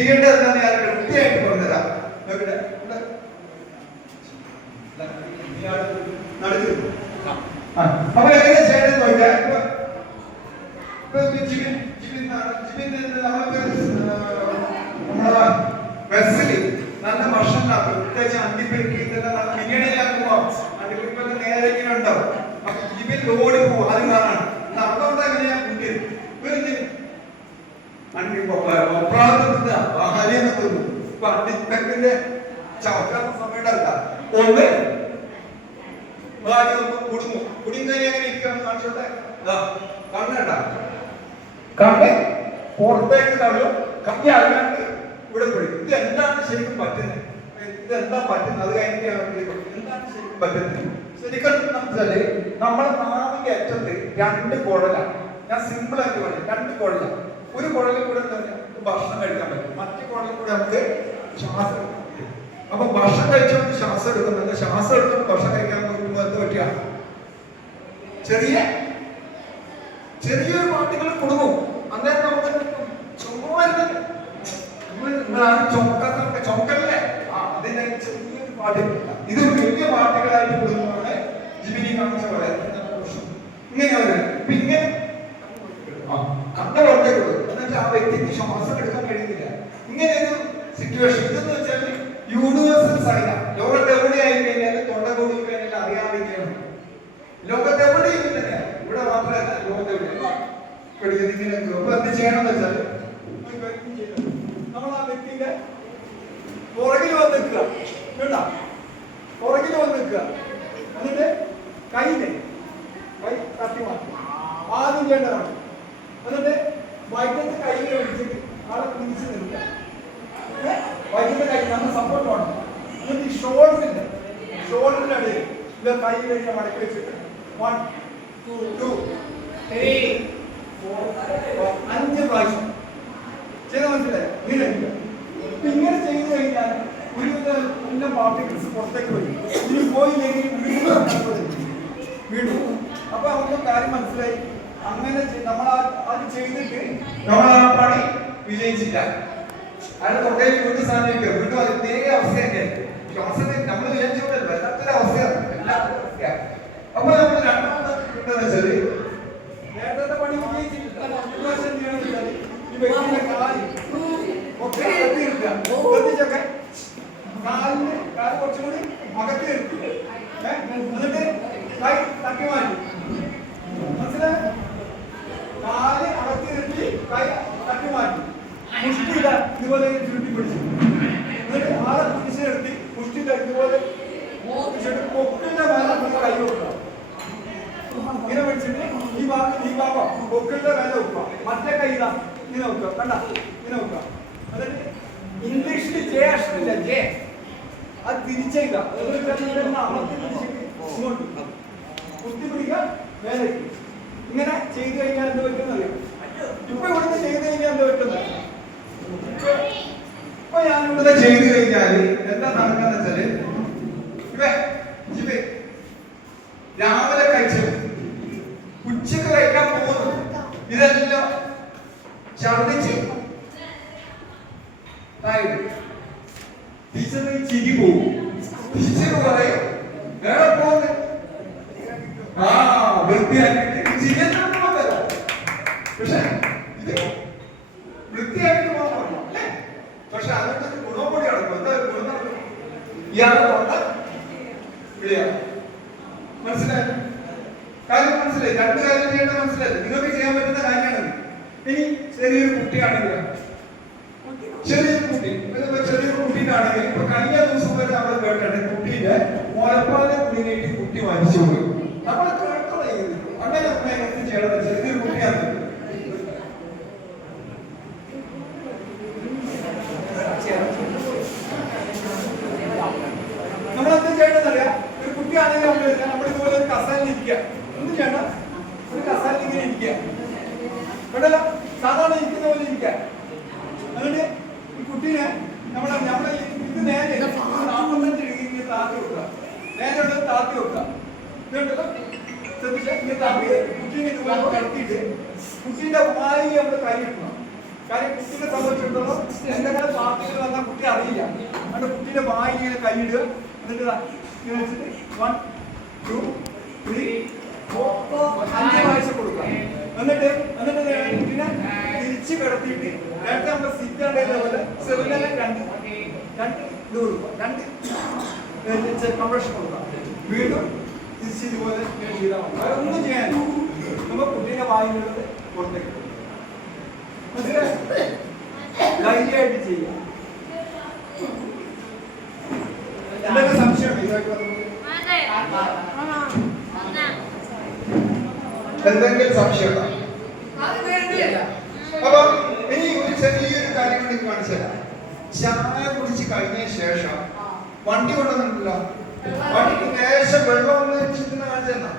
ചെയ്യേണ്ടത് എന്താണെന്ന് ഞാൻ കൃത്യമായിട്ട് പറഞ്ഞുതരാം. അപ്പൊ എങ്ങനെ ചെയ്യേണ്ടത് നോക്കിയാൽ നമ്മളെ ബസ്സിൽ നല്ല ഭക്ഷണം ഉണ്ടാക്കും. പ്രത്യേകിച്ച് അണ്ടിപ്പരിപ്പ് ഇതെല്ലാം നല്ല ബിരിയാണിയിലാക്കുമ്പോ അണ്ടിപ്പരിപ്പൊക്കെ നേരെ ഇങ്ങനെ ഉണ്ടാവും. അപ്പൊ ജിബിൻ ലോഡ് പോകും. അത് കാണാണ് അതുകൊണ്ട് എങ്ങനെയാ അണ്ടിപ്പരിപ്പിന്റെ ചവക്കാത്ത സമയത്തല്ല ഒന്ന് കുടുങ്ങും. കുടുങ്ങുന്നതിന് എങ്ങനെ ഇരിക്കണം കാണിച്ചോട്ടെ. കണ്ണേണ്ട കണ്ണ് പുറത്തേക്ക് തള്ളും. കഞ്ഞി അറിയാണ്ട് ഇവിടെ പിടിക്കും. ഇത് എന്താണ് ശരിക്കും പറ്റുന്നത്? ഇതെന്താ പറ്റുന്നത്? അത് കഴിഞ്ഞിട്ട് എന്താണ് ശരിക്കും പറ്റുന്നത്? ശരിക്കും വെച്ചാല് നമ്മുടെ നാവിന്റെ അറ്റത്ത് രണ്ട് കുഴലാണ്. ഞാൻ സിമ്പിൾ ആയിട്ട് പറയാം. രണ്ട് കുഴലാണ്. ഒരു കുഴലിൽ കൂടെ എന്താ പറയുക ഭക്ഷണം കഴിക്കാൻ പറ്റും. മറ്റു കുഴലിൽ കൂടെ നമുക്ക് ശ്വാസം എടുക്കാൻ പറ്റും. അപ്പൊ ഭക്ഷണം കഴിച്ചുകൊണ്ട് ശ്വാസം എടുക്കുന്നുണ്ട്. ശ്വാസം എടുത്തുകൊണ്ട് ഭക്ഷണം കഴിക്കാൻ നോക്കുമ്പോൾ എന്ത് പറ്റുക? ചെറിയൊരു പാട്ടുകൾ കൊടുക്കും. അന്നേരം നമുക്ക് ചുമക്കല്ലേ അതിന്റെ ചെറിയൊരു പാട്ട്. ഇത് വലിയ പാട്ടുകളായിട്ട് കൊടുക്കുമ്പോഴാണ് ജിബിനി കാണിച്ച പോലെ ഇങ്ങനെ പിന്നെ കണ്ണ പുറത്തേ കൊടുക്കും. എന്നുവെച്ചാൽ ആ വ്യക്തിക്ക് ശ്വാസം എടുക്കാൻ കഴിയുന്നില്ല. ഇങ്ങനെ ഒരു സിറ്റുവേഷൻ. ഇതെന്ന് വെച്ചാൽ യൂണിവേഴ്സൽ സൈന. ലോകത്ത് എവിടെയായി കഴിഞ്ഞാലും തൊണ്ട കൂടി കഴിഞ്ഞാൽ അറിയാതിരിക്കണം. ലോകത്ത് എവിടെയും തന്നെയാണ്. ഇവിടെ മാത്രമല്ല ലോകത്ത് എവിടെയും എന്ത് ചെയ്യണമെന്ന് വെച്ചാൽ നമ്മൾ ആ വ്യക്തിയുടെ പുറകിൽ വന്ന് നിൽക്കുക. വേണ്ട പുറകിൽ വന്ന് നിൽക്കുക. എന്നിട്ട് കൈ തട്ടി മാറ്റും. ആദ്യം ചെയ്യേണ്ടതാണ്. എന്നിട്ട് വൈദ്യുതി കയ്യിൽ പിടിച്ചിട്ട് ആളെ പിടിച്ച് നിൽക്കുക. വൈദ്യുതി കൈ നമ്മൾ സപ്പോർട്ട് വേണം. എന്നിട്ട് ഈ ഷോൾഡറിന്റെ അടിയിൽ ഇത് കൈ കഴിഞ്ഞ മടക്കി വെച്ചിട്ട് 1 2 3 4 5 പ്രാവശ്യം ചെയ്ത മനസ്സിലായി. ഇങ്ങനെ ചെയ്തു കഴിഞ്ഞാൽ ഒരുവിധ പാർട്ടിക്കിൾസ് പുറത്തേക്ക് വരും. ഇനി പോയില്ലെങ്കിൽ വീണ്ടും. അപ്പൊ അവർക്ക് കാര്യം മനസ്സിലായി. അങ്ങനെ നമ്മൾ അത് ചെയ്തിട്ട് നമ്മൾ ആ പണി വിജയിച്ചില്ല. അയാൾ തൊട്ടേ വീണ്ടും സാധനം വീണ്ടും അതേ അവസ്ഥ തന്നെയായിരിക്കും. ശ്വാസത്തിൽ നമ്മൾ വിജയിച്ചോണ്ടല്ലോ വല്ലാത്തൊരു അവസ്ഥയാണ്. വല്ലാത്തൊരവസ്ഥയാണ്. അപ്പൊ നമ്മൾ രണ്ടാമത് എന്താണെന്ന് വെച്ചാല് നേരത്തെ പണി വിജയിച്ചിട്ടില്ല. ഈ വ്യക്തിയുടെ കാല് ഒക്കെ അകത്തി നിർത്തുക. ശ്രദ്ധിച്ചൊക്കെ കാല് കുറച്ചും കൂടി അകത്തി നിർത്തി. എന്നിട്ട് കൈ തട്ടി മാറ്റി. മനസ്സിലായ? കാല് അകത്തി നിർത്തി കൈ തട്ടി മാറ്റി. മുഷ്ടി ഇതുപോലെ ചുരുട്ടി പിടിച്ചു. എന്നിട്ട് ആളെ പിടിച്ച് നിർത്തി മുഷ്ടി ഇതുപോലെ പൊക്കിന്റെ മേലെ കൈ വെക്കുക. ഇങ്ങനെ പിടിച്ചിട്ട് ഈ ഭാഗം പൊക്കിന്റെ മേലെ വെക്കുക. മറ്റേ കൈ ഇങ്ങനെ വെക്കുക. കണ്ട ഇങ്ങനെ വെക്കുക. എന്നിട്ട് ഇംഗ്ലീഷിൽ ജെ അക്ഷരമില്ല. ജെ അത് തിരിച്ചെയ്ത ഇങ്ങോട്ട് കുത്തി പിടിക്കുക. മേലെ ഇങ്ങനെ ചെയ്ത് കഴിഞ്ഞാൽ എന്ത് പറ്റുന്നറിയാം? ഇപ്പൊ ഇവിടുന്ന് ചെയ്ത് കഴിഞ്ഞാൽ എന്ത് പറ്റുന്നത്? ഇപ്പൊ ഞാൻ ഇവിടുന്ന് ചെയ്ത് കഴിഞ്ഞാല് എന്താ നടക്കാന്ന് വെച്ചാല് രാവിലെ കഴിച്ചു ഉച്ചക്ക് കഴിക്കാൻ പോകുന്നു. ഇതെല്ലാം ഛർദിച്ച് ടീച്ചറിന് ചിരി പോകും. ടീച്ചർ പറയും വേറെ പോകുന്നു വൃത്തിയാക്കിട്ട് ചിരിയെല്ലാം വരാം. പക്ഷെ ഇത് വൃത്തിയാക്കിട്ട് പോകാൻ പറഞ്ഞു അല്ലേ? പക്ഷെ അതിന്റെ ഗുണം കൂടി നടക്കും. എന്താ ഗുണം നടക്കും? ഇയാളെ തൊണ്ട വിളിയാണ്. മനസ്സിലായി? കാര്യം മനസ്സിലായി? രണ്ട് കാര്യം ചെയ്യേണ്ട മനസ്സിലായി. നിങ്ങൾക്ക് ചെയ്യാൻ പറ്റുന്ന കാര്യമാണ്. ഇനി ചെറിയൊരു കുട്ടിയാണെങ്കിൽ ചെറിയൊരു കുട്ടീനാണെങ്കിൽ ഇപ്പൊ കഴിഞ്ഞ ദിവസം വരെ നമ്മൾ കേട്ടാണ് കുട്ടീന്റെ മുലപ്പാല് കുടിനേറ്റ് കുട്ടി മരിച്ചു പോയി. നമ്മൾ കേട്ടത് അങ്ങനെ എന്ത് ചെയ്യണം? ചെറിയൊരു കുട്ടിയാണ്. നമ്മളെന്ത് ചെയ്യണമെന്നറിയാം? ഒരു കുട്ടിയാണെങ്കിൽ നമ്മളിതുപോലെ ഒരു കസാലിൽ ഇരിക്കുക. എന്ത് ചെയ്യണം? ഒരു കസാലിൽ ഇങ്ങനെ ഇരിക്കുക. കേട്ടല്ലോ? സാധാരണ ഇരിക്കുന്ന പോലെ ഇരിക്കുക. എന്നിട്ട് ഈ കുട്ടീനെ നമ്മളെ ഇത് നേരെ 45 ഡിഗ്രി താത്തി വെക്കുക. നേരെ ഉള്ളത് താത്തി വെക്കുക. ഇതുണ്ടല്ലോ ശ്രദ്ധിച്ചാൽ ഇങ്ങനെ താത്തി കുട്ടീനെ ഇതുപോലെ കടത്തിയിട്ട് കുട്ടീന്റെ വായിൽ നമ്മൾ കൈ ഇട്ടണം. കാര്യം കുട്ടിയെ സംബന്ധിച്ചിടത്തോളം എന്തെങ്കിലും പാർട്ടികൾ വന്നാൽ കുട്ടി അറിയില്ല. അതുകൊണ്ട് കുട്ടിയുടെ വായി ഇങ്ങനെ കൈയിടുക, എന്നിട്ട് ഇങ്ങനെ വെച്ചിട്ട് 1 2 3 4 5 പ്രാവശ്യം കൊടുക്കുക. എന്നിട്ട് കുട്ടീനെ തിരിച്ച് കിടത്തിയിട്ട് നേരത്തെ നമ്മൾ സിറ്റ് ആണ്ടേലെ പോലെ സെറിനെല്ലാം രണ്ട് ഇത് കൊടുക്കുക, 2 കംപ്രഷൻ കൊടുക്കുക. വീണ്ടും തിരിച്ച് ഇതുപോലെ ചെയ്താൽ മതി. വേറെ ഒന്നും ചെയ്യാൻ നമ്മൾ കുട്ടീന്റെ വായിലുള്ളത് പുറത്തേക്ക് ധൈര്യമായിട്ട് ചെയ്യാം. എന്തൊക്കെ സംശയം എന്തെങ്കിലും സംശയം ഉണ്ടോ? അപ്പൊ ഇനി ഒരു ചെറിയൊരു കാര്യം കൂടി കാണിച്ചു തരാം. ചായ കുടിച്ച് കഴിഞ്ഞ ശേഷം വണ്ടി കൊണ്ടുവന്നിട്ടുണ്ടല്ലോ, വണ്ടിക്ക് ലേശം വെള്ളം ഒന്ന് വെച്ചിട്ട് കാണിച്ചു തന്നാ